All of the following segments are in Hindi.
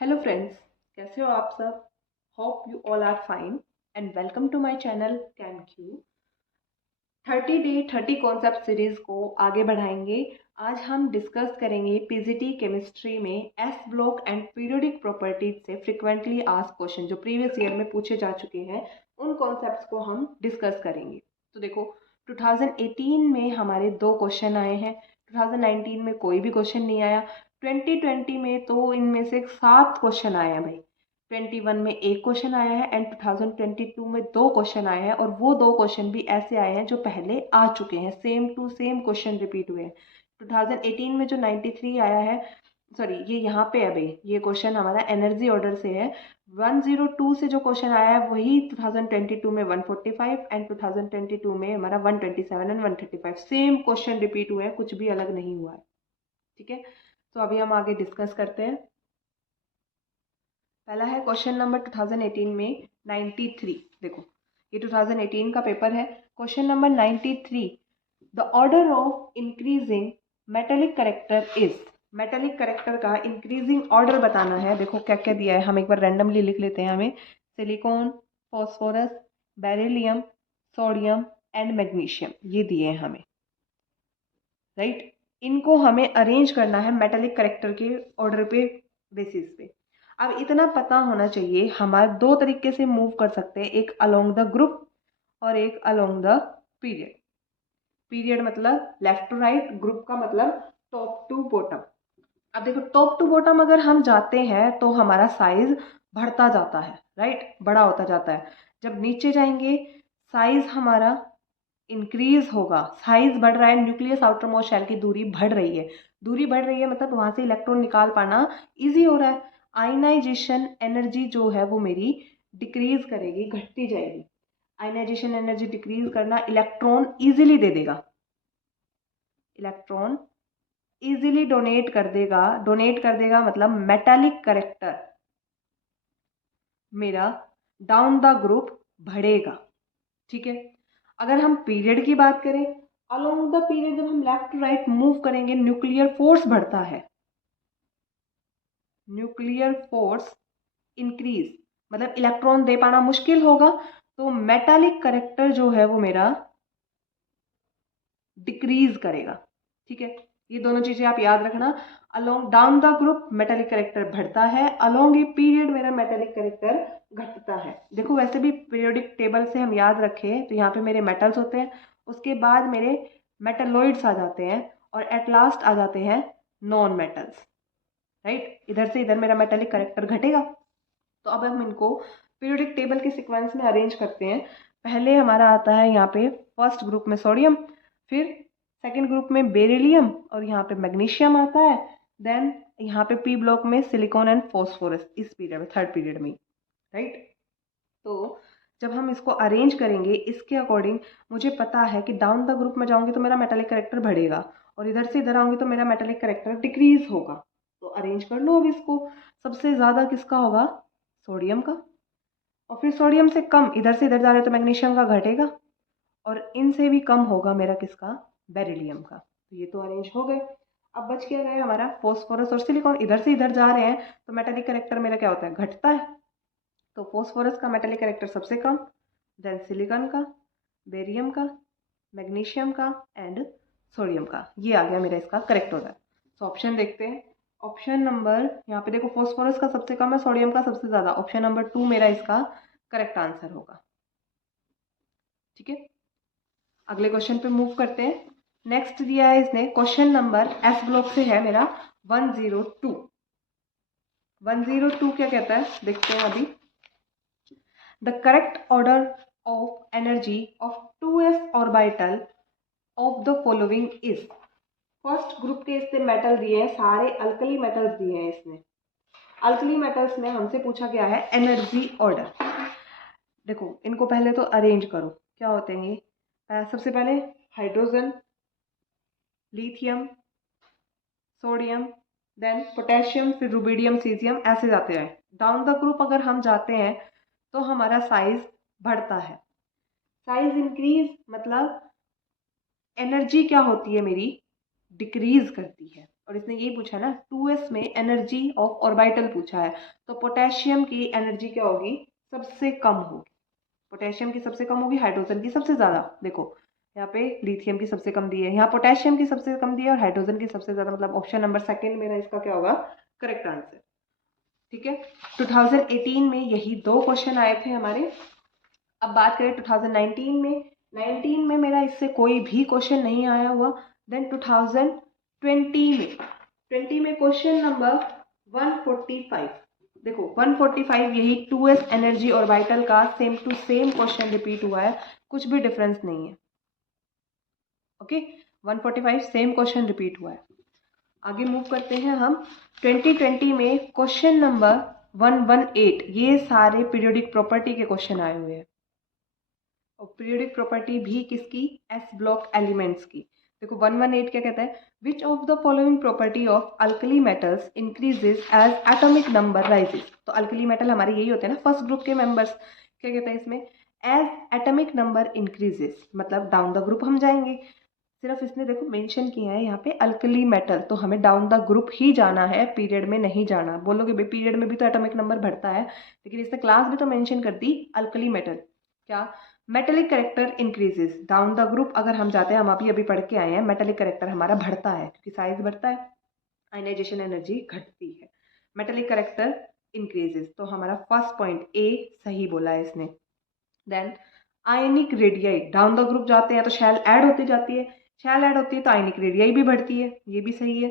हेलो फ्रेंड्स, कैसे हो आप सब। Hope you all are fine and welcome to my channel Chem Q. 30 day 30 concept series को आगे बढ़ाएंगे। आज हम डिस्कस करेंगे पीजीटी केमिस्ट्री में S block and periodic properties से फ्रिक्वेंटली आस्क्ड क्वेश्चन जो प्रीवियस ईयर में पूछे जा चुके हैं, उन कॉन्सेप्ट्स को हम डिस्कस करेंगे। तो देखो, 2018 में हमारे 2 क्वेश्चन आए हैं, 2019 में कोई भी क्वेश्चन नहीं आया, 2020 में तो इनमें से 7 क्वेश्चन आए हैं भाई। 21 में एक क्वेश्चन आया है एंड 2022 में 2 क्वेश्चन आए हैं, और वो 2 क्वेश्चन भी ऐसे आए हैं जो पहले आ चुके हैं, same to same question repeat हुए हैं। 2018 में जो 93 आया है, सॉरी ये यहाँ पे है भाई, ये क्वेश्चन हमारा एनर्जी ऑर्डर से है। 102 से जो क्वेश्चन आया है वही 2022 में 145 एंड 2022 में हमारा 127 एंड 135 सेम क्वेश्चन रिपीट हुए हैं, कुछ भी अलग नहीं हुआ है। ठीक है, तो अभी हम आगे डिस्कस करते हैं। पहला है क्वेश्चन नंबर 2018 में 93। देखो, ये 2018 का पेपर है। Question number 93, the order of increasing metallic character is. Metallic character का इंक्रीजिंग ऑर्डर बताना है। देखो क्या क्या दिया है, हम एक बार रैंडमली लिख लेते हैं। हमें silicon, phosphorus, beryllium, sodium and magnesium, ये दिए हैं हमें, राइट। इनको हमें अरेंज करना है मेटेलिक करेक्टर के ऑर्डर पे बेसिस पे। अब इतना पता होना चाहिए, हमारे 2 तरीके से मूव कर सकते हैं, एक अलोंग द ग्रुप और एक अलोंग द पीरियड। पीरियड मतलब लेफ्ट टू राइट, ग्रुप का मतलब टॉप टू बॉटम। अब देखो, टॉप टू बॉटम अगर हम जाते हैं तो हमारा साइज बढ़ता जाता है, राइट, बड़ा होता जाता है। जब नीचे जाएंगे साइज हमारा इंक्रीज होगा, साइज बढ़ रहा है, न्यूक्लियस आउटर मोस्ट शेल की दूरी बढ़ रही है। दूरी बढ़ रही है मतलब वहां से इलेक्ट्रॉन निकाल पाना इजी हो रहा है। आयनाइजेशन एनर्जी जो है वो मेरी डिक्रीज करेगी, घटती जाएगी। आयनाइजेशन एनर्जी डिक्रीज करना, इलेक्ट्रॉन इजीली दे देगा, इलेक्ट्रॉन इजीली डोनेट कर देगा। डोनेट कर देगा मतलब मेटालिक करेक्टर मेरा डाउन द ग्रुप बढ़ेगा। ठीक है, अगर हम पीरियड की बात करें, अलोंग द पीरियड जब हम लेफ्ट टू राइट मूव करेंगे न्यूक्लियर फोर्स बढ़ता है, न्यूक्लियर फोर्स इंक्रीज मतलब इलेक्ट्रॉन दे पाना मुश्किल होगा, तो मेटालिक करेक्टर जो है वो मेरा डिक्रीज करेगा। ठीक है, ये दोनों चीजें आप याद रखना। Along down the group metallic character बढ़ता है, अलोंग ए पीरियड मेरा मेटालिक करेक्टर घटता है। देखो वैसे भी पीरियोडिक टेबल से हम याद रखें तो यहाँ पे मेरे मेटल्स होते हैं, उसके बाद मेरे मेटलॉइड्स आ जाते हैं, और एट लास्ट आ जाते हैं नॉन मेटल्स, राइट। इधर से इधर मेरा मेटालिक करेक्टर घटेगा। तो अब हम इनको पीरियोडिक टेबल के सीक्वेंस में अरेंज करते हैं। पहले हमारा आता है यहाँ पे फर्स्ट ग्रुप में सोडियम, फिर सेकंड ग्रुप में बेरिलियम, और यहाँ पे मैग्नीशियम आता है। देन यहाँ पे पी ब्लॉक में सिलिकॉन एंड फॉस्फोरस, इस पीरियड में, थर्ड पीरियड में, राइट। तो जब हम इसको अरेंज करेंगे इसके अकॉर्डिंग, मुझे पता है कि डाउन द ग्रुप में जाऊंगी तो मेरा मेटालिक करेक्टर बढ़ेगा, और इधर से इधर आऊंगी तो मेरा मेटालिक करेक्टर डिक्रीज होगा। तो अरेंज कर लो अब इसको। सबसे ज़्यादा किसका होगा? सोडियम का, और फिर सोडियम से कम इधर से इधर जा रहे तो मैग्नीशियम का घटेगा, और इनसे भी कम होगा मेरा किसका? बेरिलियम का। तो ये तो अरेंज हो गए। अब बच क्या गए हमारा? फॉस्फोरस और सिलिकॉन। इधर से इधर जा रहे हैं तो मेटालिक करेक्टर मेरा क्या होता है? घटता है। तो फॉस्फोरस का मेटालिक करेक्टर सबसे कम, देन सिलिकॉन का, बेरियम का, मैग्नीशियम का एंड सोडियम का। ये आ गया मेरा इसका करेक्ट ऑर्डर। तो ऑप्शन देखते हैं। ऑप्शन नंबर, यहाँ पे देखो फॉस्फोरस का सबसे कम है, सोडियम का सबसे ज्यादा। ऑप्शन नंबर 2 मेरा इसका करेक्ट आंसर होगा। ठीक है, अगले क्वेश्चन पे मूव करते हैं। नेक्स्ट दिया है इसने क्वेश्चन नंबर एस ब्लॉक से है मेरा 102। 102 क्या कहता है देखते हैं अभी। The correct order of energy of 2s orbital of the following is. First group के इसने मेटल दिए हैं, सारे अल्कली मेटल्स दिए हैं इसने। अल्कली मेटल्स में हमसे पूछा गया है एनर्जी ऑर्डर। देखो इनको पहले तो अरेंज करो, क्या होते हैं ये? सबसे पहले hydrogen, lithium, sodium, then potassium, फिर रुबिडियम, सीजियम, ऐसे जाते हैं। डाउन द ग्रुप अगर हम जाते हैं तो हमारा साइज बढ़ता है। साइज इंक्रीज मतलब एनर्जी क्या होती है मेरी? डिक्रीज करती है। और इसने यही पूछा ना 2s में एनर्जी ऑफ ऑर्बिटल पूछा है, तो पोटेशियम की एनर्जी क्या होगी, सबसे कम होगी। पोटेशियम की सबसे कम होगी, हाइड्रोजन की सबसे ज़्यादा। देखो यहाँ पे लिथियम की सबसे कम दी है, यहाँ पोटेशियम की सबसे कम दी है और हाइड्रोजन की सबसे ज़्यादा, मतलब ऑप्शन नंबर सेकंड मेरा इसका क्या होगा, करेक्ट आंसर। ठीक है, 2018 में यही 2 क्वेश्चन आए थे हमारे। अब बात करें 2019 में, 19 में मेरा इससे कोई भी क्वेश्चन नहीं आया हुआ। देन 2020 में, 20 में क्वेश्चन नंबर 145। देखो 145 यही 2s एनर्जी ऑर्बिटल का same to same question repeat हुआ है, कुछ भी डिफरेंस नहीं है। ओके, 145 सेम क्वेश्चन रिपीट हुआ है। आगे मूव करते हैं हम। 2020 में क्वेश्चन नंबर 118, ये सारे पीरियोडिक प्रॉपर्टी के क्वेश्चन आए हुए हैं। और पीरियोडिक प्रॉपर्टी भी किसकी, एस ब्लॉक एलिमेंट्स की। देखो 118 क्या कहता है, which of the following property of alkali metals increases as atomic number rises. तो अल्कली मेटल हमारे यही होते हैं ना, फर्स्ट ग्रुप के मेंबर्स। क्या कहते हैं इसमें, एज एटॉमिक नंबर इंक्रीजेस, मतलब डाउन द ग्रुप हम जाएंगे। सिर्फ इसने देखो मेंशन किया है यहाँ पे अल्कली मेटल, तो हमें डाउन द ग्रुप ही जाना है, पीरियड में नहीं जाना। बोलोगे भाई पीरियड में भी तो एटॉमिक नंबर बढ़ता है, लेकिन इसने क्लास भी तो मेंशन कर दी अल्कली मेटल। क्या, metallic character increases, down the group अगर हम जाते हैं, हम अभी अभी पढ़ के आए हैं, मेटेलिक करेक्टर हमारा बढ़ता है क्योंकि साइज बढ़ता है, आयनाइजेशन एनर्जी घटती है, मेटेलिक करेक्टर इंक्रीजेस। तो हमारा फर्स्ट पॉइंट ए सही बोला है इसने। Then ionic radii, down the group जाते हैं तो शैल ऐड होती जाती है, शैल ऐड होती है तो आयनिक रेडियाई भी बढ़ती है, ये भी सही है।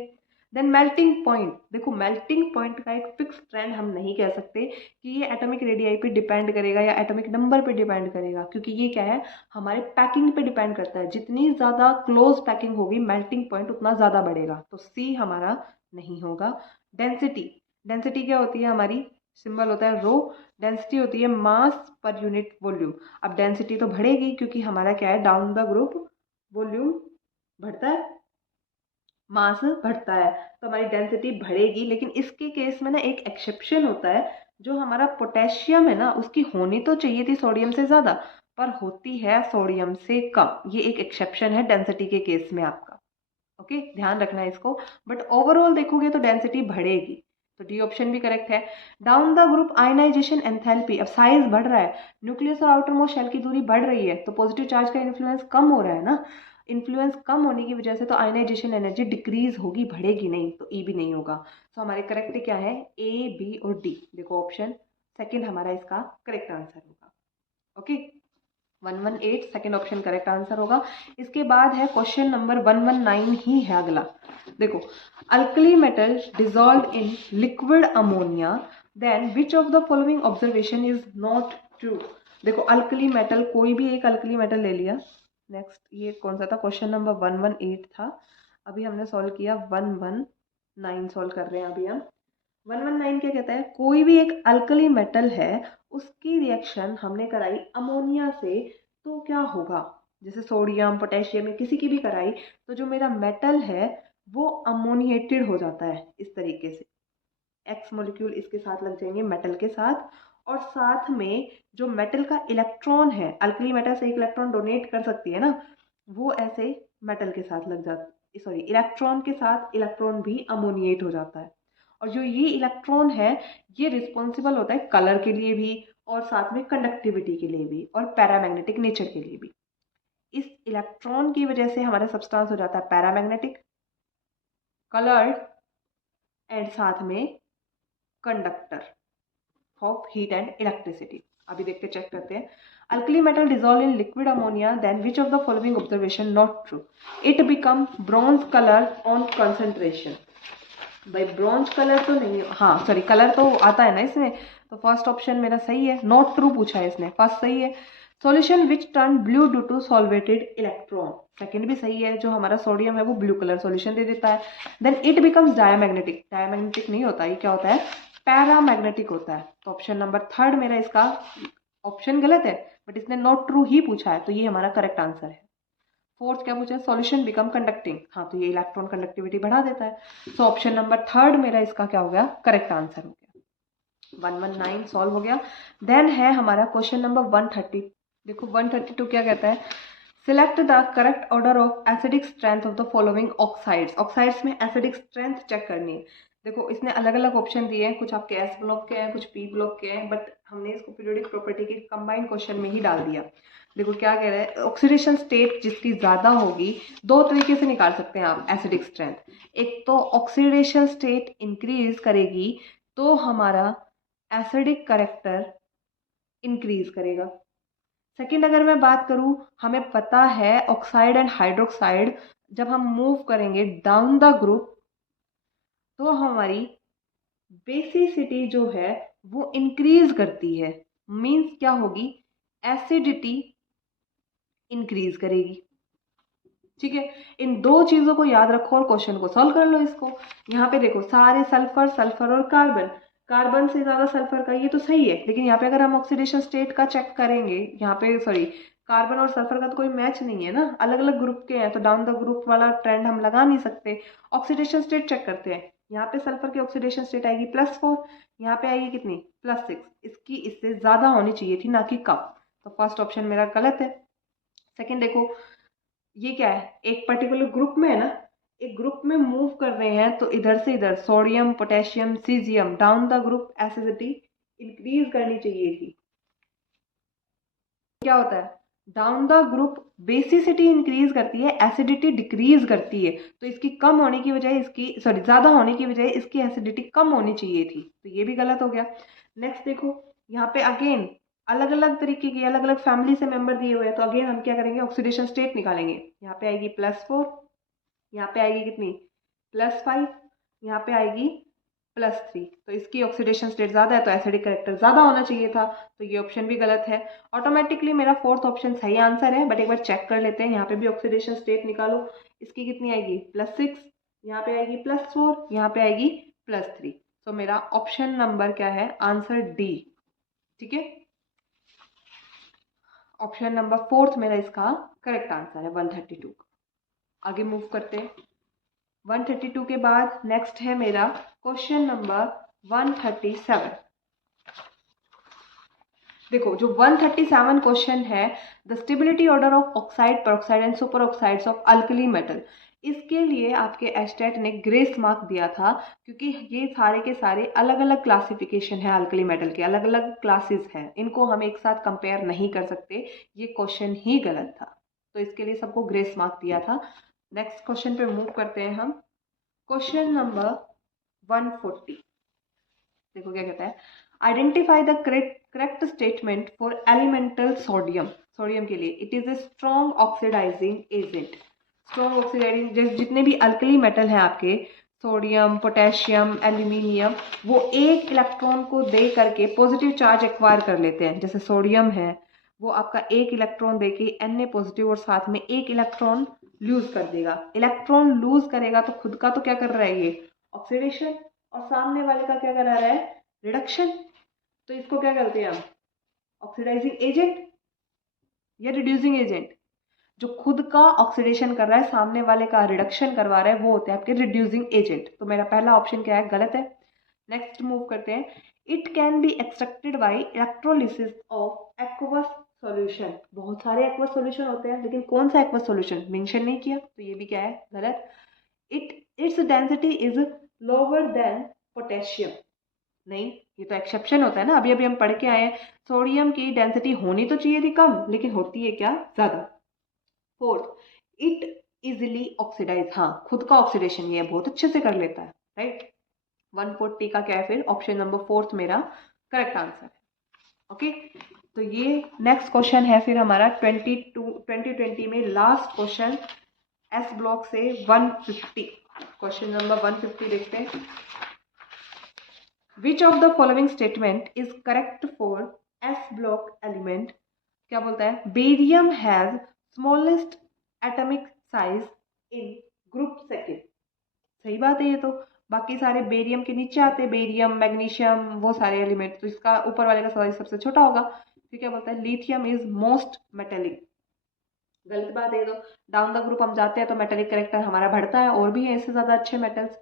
देन मेल्टिंग पॉइंट, देखो मेल्टिंग पॉइंट का एक फिक्स ट्रेंड हम नहीं कह सकते कि ये एटॉमिक रेडियाई पे डिपेंड करेगा या एटॉमिक नंबर पे डिपेंड करेगा, क्योंकि ये क्या है, हमारे पैकिंग पे डिपेंड करता है। जितनी ज़्यादा क्लोज पैकिंग होगी मेल्टिंग पॉइंट उतना ज़्यादा बढ़ेगा, तो सी हमारा नहीं होगा। डेंसिटी, डेंसिटी क्या होती है हमारी, सिंबल होता है रो, डेंसिटी होती है मास पर यूनिट वॉल्यूम। अब डेंसिटी तो बढ़ेगी क्योंकि हमारा क्या है, डाउन द ग्रुप वॉल्यूम बढ़ता है, मास बढ़ता है, तो हमारी डेंसिटी बढ़ेगी। लेकिन इसके केस में ना एक एक्सेप्शन होता है, जो हमारा पोटेशियम है ना, उसकी होनी तो चाहिए थी सोडियम से ज़्यादा, पर होती है सोडियम से कम। ये एक एक्सेप्शन है डेंसिटी के केस में आपका। ओके, ध्यान रखना है इसको। बट ओवरऑल देखोगे तो डेंसिटी बढ़ेगी, तो डी ऑप्शन भी करेक्ट है। Down the group ionization enthalpy, अब साइज बढ़ रहा है, न्यूक्लियस और आउटर मोस्ट शेल की दूरी बढ़ रही है, तो पॉजिटिव चार्ज का इन्फ्लुएंस कम हो रहा है ना, इन्फ्लुएंस कम होने की वजह से तो आयनाइजेशन एनर्जी डिक्रीज होगी, बढ़ेगी नहीं, तो ई भी नहीं होगा। तो हमारे करेक्ट क्या है, ए बी और डी। देखो ऑप्शन सेकंड हमारा इसका करेक्ट आंसर होगा। Okay, 118 second option correct answer होगा। इसके बाद है क्वेश्चन नंबर 119 ही है अगला। देखो, alkali metal dissolve in liquid ammonia, then which of the following observation is not true. देखो अल्कली मेटल, कोई भी एक अल्कली मेटल ले लिया। नेक्स्ट ये कौन सा था, क्वेश्चन नंबर 118 था, अभी हमने सॉल्व किया 119, सॉल्व कर रहे हैं अभी हम। 119 क्या कहता है, कोई भी एक अल्कली मेटल है, उसकी रिएक्शन हमने कराई अमोनिया से, तो क्या होगा, जैसे सोडियम पोटेशियम या किसी की भी कराई, तो जो मेरा मेटल है वो अमोनिएटेड हो जाता है इस तरीके से। एक्स मॉलिक्यूल इसके साथ लग जाएंगे मेटल के साथ, और साथ में जो मेटल का इलेक्ट्रॉन है, अल्कली मेटल से एक इलेक्ट्रॉन डोनेट कर सकती है ना, वो ऐसे मेटल के साथ लग जाता, सॉरी इलेक्ट्रॉन के साथ इलेक्ट्रॉन भी अमोनिएट हो जाता है। और जो ये इलेक्ट्रॉन है, ये रिस्पॉन्सिबल होता है कलर के लिए भी, और साथ में कंडक्टिविटी के लिए भी, और पैरामैग्नेटिक नेचर के लिए भी। इस इलेक्ट्रॉन की वजह से हमारा सब्सटेंस हो जाता है पैरामैग्नेटिक, कलर्ड, एंड साथ में conductor of heat and electricity. अभी देखते चेक करते हैं। Alkali metal dissolve in liquid ammonia, then which of the following observation not true. It become bronze colour on concentration. भाई ब्रॉन्ज कलर तो नहीं, हाँ सॉरी कलर तो आता है ना इसमें, तो फर्स्ट ऑप्शन मेरा सही है, नॉट ट्रू पूछा है इसने, फर्स्ट सही है। Solution which turn blue due to solvated electron, second भी सही है, जो हमारा सोडियम है वो ब्लू कलर सॉल्यूशन दे देता है। Then it becomes diamagnetic, diamagnetic नहीं होता, ये क्या होता है, पैरामैग्नेटिक होता है। तो ऑप्शन नंबर थर्ड मेरा इसका ऑप्शन गलत है, बट इसने नॉट ट्रू ही पूछा है, तो ये हमारा करेक्ट आंसर है। फोर्थ क्या पूछा है, सॉल्यूशन बिकम कंडक्टिंग, हाँ तो ये इलेक्ट्रॉन कंडक्टिविटी बढ़ा देता है, तो ऑप्शन नंबर थर्ड मेरा इसका क्या हो गया, करेक्ट आंसर हो गया। 119 सॉल्व हो गया। देन है हमारा क्वेश्चन नंबर 130। देखो 132 क्या कहता है, select the correct order of acidic strength of the following oxides. Oxides में एसिडिक स्ट्रेंथ चेक करनी है। देखो इसने अलग अलग ऑप्शन दिए हैं, कुछ आपके एस ब्लॉक के हैं, कुछ पी ब्लॉक के हैं, बट हमने इसको पीरियोडिक प्रॉपर्टी के कंबाइंड क्वेश्चन में ही डाल दिया। देखो क्या कह रहा है, ऑक्सीडेशन स्टेट जिसकी ज़्यादा होगी, दो तरीके से निकाल सकते हैं आप एसिडिक स्ट्रेंथ। एक तो ऑक्सीडेशन स्टेट इंक्रीज करेगी तो हमारा एसिडिक करेक्टर इंक्रीज करेगा। सेकंड अगर मैं बात करूं, हमें पता है ऑक्साइड एंड हाइड्रोक्साइड जब हम मूव करेंगे डाउन द ग्रुप तो हमारी बेसिसिटी जो है वो इंक्रीज करती है। मींस क्या होगी, एसिडिटी इंक्रीज करेगी। ठीक है, इन दो चीजों को याद रखो और क्वेश्चन को सॉल्व कर लो। इसको यहाँ पे देखो सारे सल्फर सल्फर और कार्बन, कार्बन से ज्यादा सल्फर का, ये तो सही है, लेकिन यहाँ पे अगर हम ऑक्सीडेशन स्टेट का चेक करेंगे, यहाँ पे सॉरी कार्बन और सल्फर का तो कोई मैच नहीं है ना, अलग अलग ग्रुप के हैं, तो डाउन द ग्रुप वाला ट्रेंड हम लगा नहीं सकते। ऑक्सीडेशन स्टेट चेक करते हैं, यहाँ पे सल्फर की ऑक्सीडेशन स्टेट आएगी +4, यहाँ पे आएगी कितनी +6, इसकी इससे ज्यादा होनी चाहिए थी, ना कि कम। तो फर्स्ट ऑप्शन मेरा गलत है। सेकेंड देखो, ये क्या है, एक पर्टिकुलर ग्रुप में है ना, एक ग्रुप में मूव कर रहे हैं तो इधर से इधर sodium potassium caesium down the group acidity increase करनी चाहिए थी। क्या होता है, down the group basicity increase करती है, एसिडिटी डिक्रीज करती है, तो इसकी कम होने की बजाय इसकी सॉरी ज्यादा होने की बजाय इसकी एसिडिटी कम होनी चाहिए थी, तो ये भी गलत हो गया। नेक्स्ट देखो, यहाँ पे अगेन अलग अलग तरीके की अलग अलग फैमिली से मेंबर दिए हुए हैं, तो अगेन हम क्या करेंगे, ऑक्सीडेशन स्टेट निकालेंगे। यहाँ पे आएगी +4, यहाँ पे आएगी कितनी +5, यहाँ पे आएगी +3, तो इसकी ऑक्सीडेशन स्टेट ज्यादा है तो एसिडिक करेक्टर ज्यादा होना चाहिए था, तो ये ऑप्शन भी गलत है। ऑटोमेटिकली मेरा फोर्थ ऑप्शन सही आंसर है, बट एक बार चेक कर लेते हैं, यहाँ पे भी ऑक्सीडेशन स्टेट निकालो, इसकी कितनी आएगी +6, यहाँ पे आएगी +4, यहाँ पे आएगी +3, तो मेरा ऑप्शन नंबर क्या है, आंसर डी। ठीक है, ऑप्शन नंबर फोर्थ मेरा इसका करेक्ट आंसर है 132। आगे मूव करते हैं, 132 के बाद नेक्स्ट है मेरा क्वेश्चन नंबर 137। देखो जो 137 क्वेश्चन है, the stability order of oxide peroxide and super oxides of alkali metal, इसके लिए आपके एस्टेट ने ग्रेस मार्क दिया था, क्योंकि ये सारे के सारे अलग अलग क्लासिफिकेशन है, अल्कली मेटल के अलग अलग क्लासेस हैं, इनको हम एक साथ कंपेयर नहीं कर सकते, ये क्वेश्चन ही गलत था, तो इसके लिए सबको ग्रेस मार्क दिया था। नेक्स्ट क्वेश्चन पे मूव करते हैं हम, क्वेश्चन नंबर 140। देखो क्या कहता है, identify the correct statement for elemental sodium. Sodium के लिए it is a strong oxidizing agent. Strong oxidizing, जितने भी अल्कली मेटल हैं आपके, सोडियम पोटेशियम एल्यूमिनियम, वो एक इलेक्ट्रॉन को दे करके पॉजिटिव चार्ज एक्वायर कर लेते हैं। जैसे सोडियम है, वो आपका एक इलेक्ट्रॉन दे के Na पॉजिटिव और साथ में एक इलेक्ट्रॉन लूज कर देगा। इलेक्ट्रॉन लूज करेगा तो खुद का तो क्या कर रहा है ये, ऑक्सीडेशन, और सामने वाले का क्या करा रहा है, रिडक्शन। तो इसको क्या करते हैं हम, ऑक्सीडाइजिंग एजेंट या रिड्यूसिंग एजेंट। जो खुद का ऑक्सीडेशन कर रहा है, सामने वाले का रिडक्शन करवा रहा है, वो होते हैं आपके रिड्यूसिंग एजेंट। तो मेरा पहला ऑप्शन क्या है, गलत है। नेक्स्ट मूव करते हैं, it can be extracted bye electrolysis of aqueous solution. बहुत सारे एक्वस सॉल्यूशन होते हैं, लेकिन कौन सा एक्वस सॉल्यूशन मेंशन नहीं किया, तो ये भी क्या है, गलत। Its density is lower than potassium, नहीं, ये तो एक्सेप्शन होता है ना, अभी अभी हम पढ़ के आए हैं, सोडियम की डेंसिटी होनी तो चाहिए थी कम, लेकिन होती है क्या, ज्यादा। फोर्थ, इट इजिली ऑक्सीडाइज, हाँ खुद का ऑक्सीडेशन ये बहुत अच्छे से कर लेता है, राइट। 140 का क्या है फिर, ऑप्शन नंबर फोर्थ मेरा करेक्ट आंसर है। ओके, तो ये नेक्स्ट क्वेश्चन है फिर हमारा 2020 में लास्ट क्वेश्चन एस ब्लॉक से 150। क्वेश्चन नंबर 150 देखते हैं, विच of the following statement is correct for S block element. क्या बोलता है, barium has smallest atomic size in group second. सही बात है ये तो, बाकी सारे बेरियम के नीचे आते हैं, बेरियम मैग्नीशियम वो सारे एलिमेंट, तो इसका ऊपर वाले का साइज सबसे छोटा होगा। फिर क्या बोलता है, लिथियम इज मोस्ट मेटेलिक। गलत बात है ये तो, डाउन द ग्रुप हम जाते हैं तो मेटेलिक करेक्टर हमारा बढ़ता है, और भी है इससे ज्यादा अच्छे metals.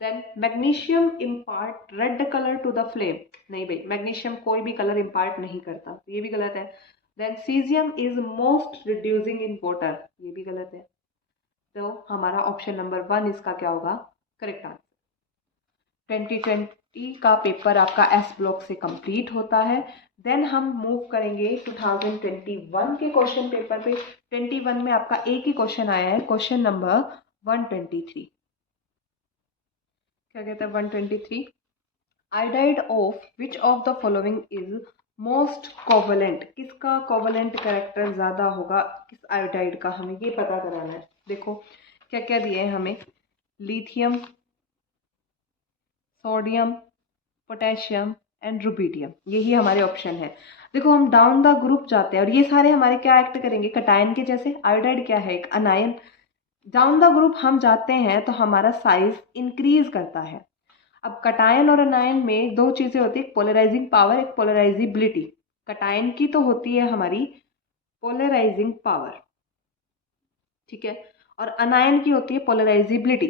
Then magnesium impart red colour to the flame, नहीं भाई मैग्नीशियम कोई भी कलर इम्पार्ट नहीं करता, तो ये भी गलत है। Then caesium is most reducing in water, ये भी गलत है। तो हमारा ऑप्शन नंबर 1 इसका क्या होगा करेक्ट आंसर। 2020 का पेपर आपका एस ब्लॉक से कंप्लीट होता है। देन हम मूव करेंगे 2021 के क्वेश्चन पेपर पे। 21 में आपका एक ही क्वेश्चन आया है, क्वेश्चन नंबर 123। क्या कहता है 123, iodide of which of the following is most covalent, किसका कोवलेंट कैरेक्टर ज्यादा होगा किस आयोडाइड का, हमें ये पता कराना है। देखो क्या क्या दिए हैं हमें, lithium, sodium, potassium and rubidium, यही हमारे ऑप्शन है। देखो हम डाउन द ग्रुप जाते हैं और ये सारे हमारे क्या एक्ट करेंगे, कटायन के जैसे। आयोडाइड क्या है, एक अनायन। डाउन द ग्रुप हम जाते हैं तो हमारा साइज इंक्रीज करता है। अब कटायन और अनायन में दो चीजें होती है, एक पोलराइजिंग पावर, एक पोलराइजिबिलिटी। कटायन की तो होती है हमारी पोलराइजिंग पावर, ठीक है, और अनायन की होती है पोलराइजिबिलिटी।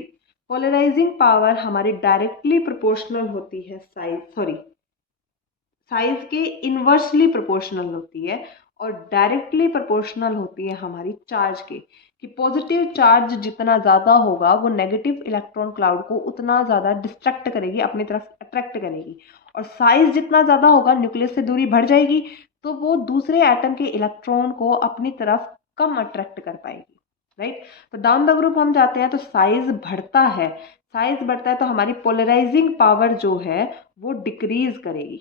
पोलराइजिंग पावर हमारी डायरेक्टली प्रोपोर्शनल होती है साइज के इन्वर्सली प्रोपोर्शनल होती है, और डायरेक्टली प्रोपोर्शनल होती है हमारी चार्ज के, कि पॉजिटिव चार्ज जितना ज़्यादा होगा वो नेगेटिव इलेक्ट्रॉन क्लाउड को उतना ज़्यादा डिस्ट्रैक्ट करेगी, अपनी तरफ अट्रैक्ट करेगी। और साइज जितना ज़्यादा होगा, न्यूक्लियस से दूरी बढ़ जाएगी, तो वो दूसरे एटम के इलेक्ट्रॉन को अपनी तरफ कम अट्रैक्ट कर पाएगी, राइट। तो डाउन द ग्रुप हम जाते हैं तो साइज बढ़ता है, साइज बढ़ता है तो हमारी पोलराइजिंग पावर जो है वो डिक्रीज करेगी।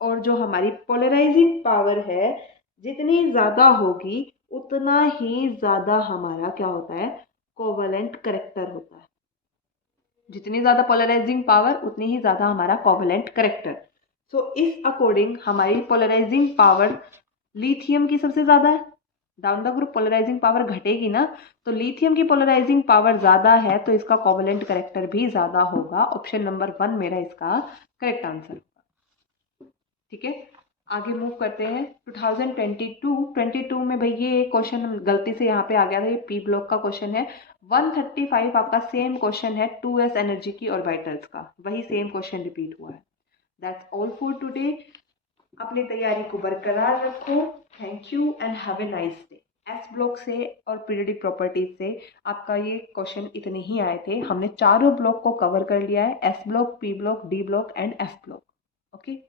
और जो हमारी पोलराइजिंग पावर है जितनी ज़्यादा होगी उतना ही ज़्यादा हमारा क्या होता है, कोवलेंट करेक्टर होता है। जितनी ज़्यादा पोलराइजिंग पावर उतनी ही ज़्यादा हमारा कोवलेंट करेक्टर। सो इस अकॉर्डिंग हमारी पोलराइजिंग पावर लिथियम की सबसे ज़्यादा है। Down the group polarising power घटेगी ना, तो लिथियम की पोलराइजिंग पावर ज़्यादा है तो इसका कोवलेंट करेक्टर भी ज़्यादा होगा। ऑप्शन नंबर 1 मेरा इसका करेक्ट आंसर, ठीक है। आगे मूव करते हैं 2022 में। भाई ये क्वेश्चन गलती से यहाँ पे आ गया था, ये पी ब्लॉक का क्वेश्चन है। 135 आपका सेम क्वेश्चन है 2s एनर्जी की ऑर्बिटल्स का, वही सेम क्वेश्चन रिपीट हुआ है। That's all for today. अपनी तैयारी को बरकरार रखो। Thank you and have a nice day. S block से और पीरियडिक प्रॉपर्टीज से आपका ये क्वेश्चन इतने ही आए थे। हमने चारों ब्लॉक को कवर कर लिया है, S block, P block, D block and F block. Okay.